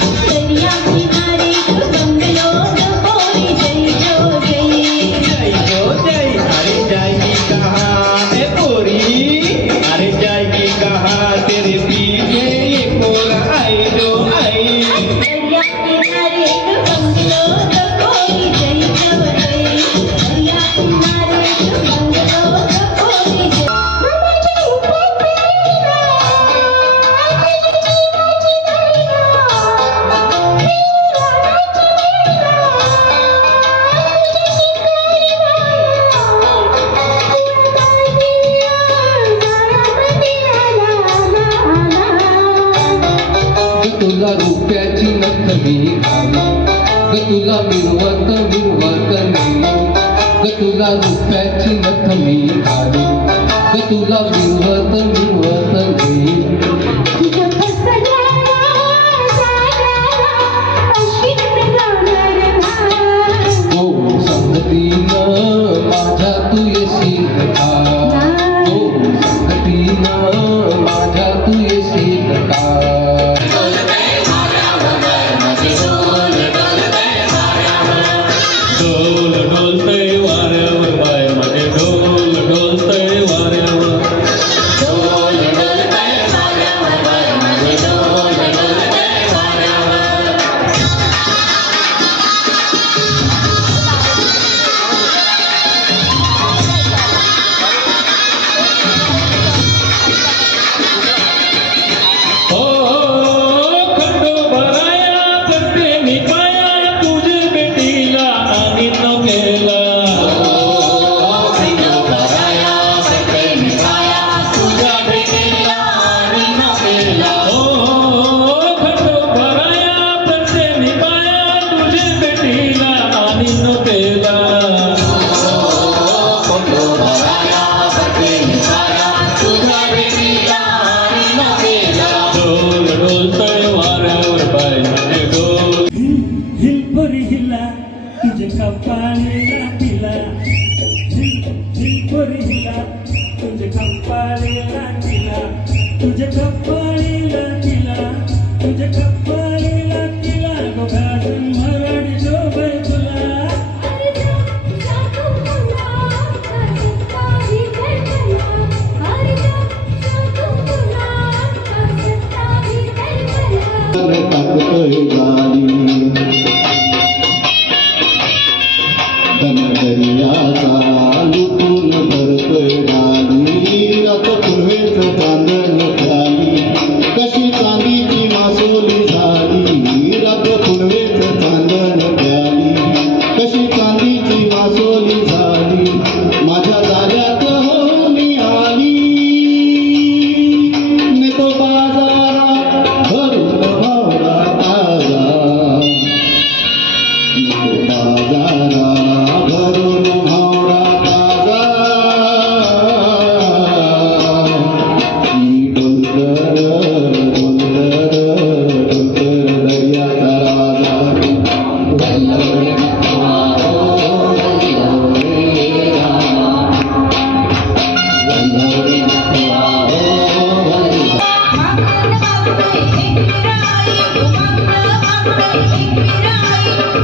Thank you. वतन वतन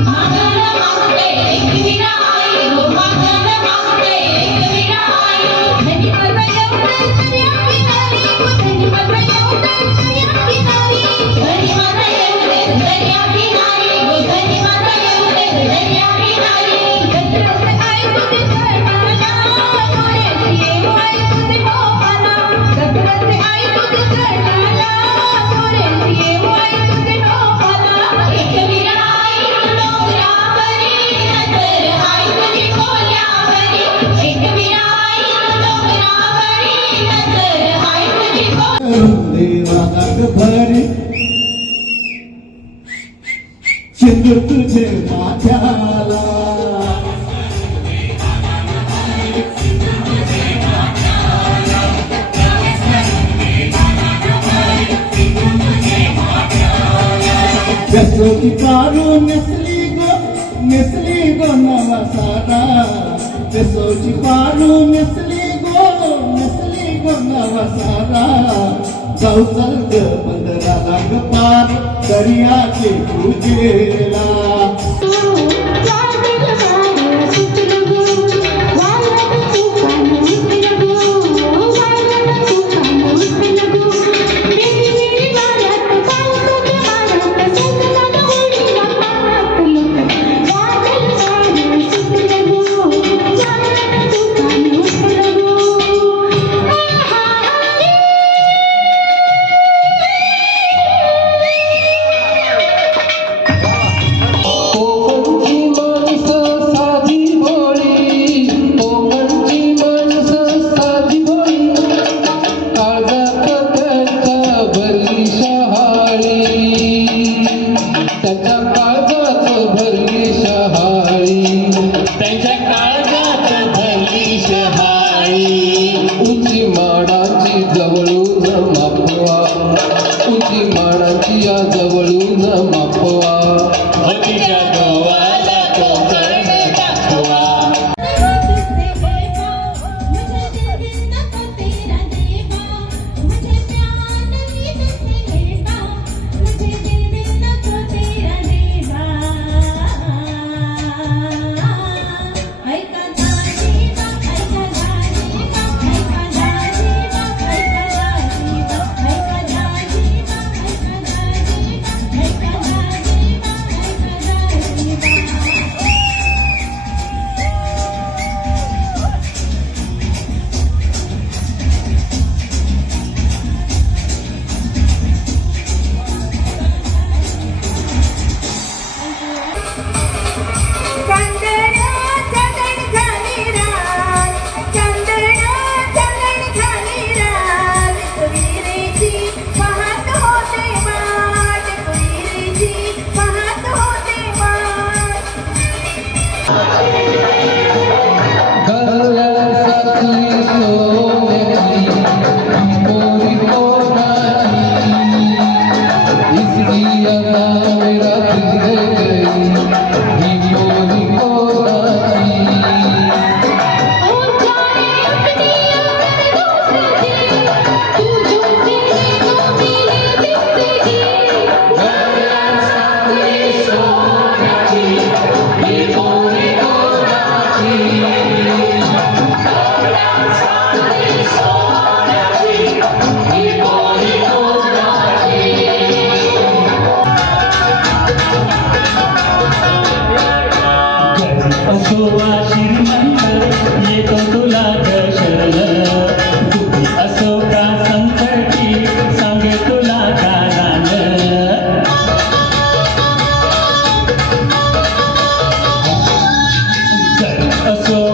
माता जसोती पारू मिसली गो मिसली गो नवा सारा। जसोती पारू मिसली गो मिसली गो नवा सारा। चौचल ग बंदरा लाग पार, दरिया के पूजेला ಉಚಿ ಮಾಡಾಚಿದವಳು ನಮ್ಮಪ್ಪ ಉಚಿ ಮಾಡಾಚಿಯಾದ गोवा असो का संकटी सांगे तुला कारण जर असो